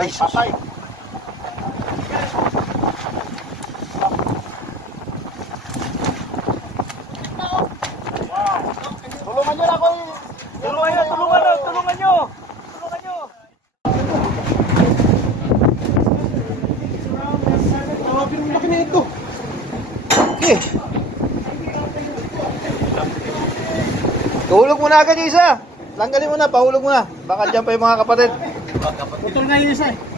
Ay, patay. Tulungan nyo na ako. Tulungan nyo. Tulungan nyo. Laki na ito. Okay. Tuhulog muna agad yung isa. Tanggalin mo na, pahulog mo na. Baka dyan pa yung mga kapatid. Putol na yun isa eh.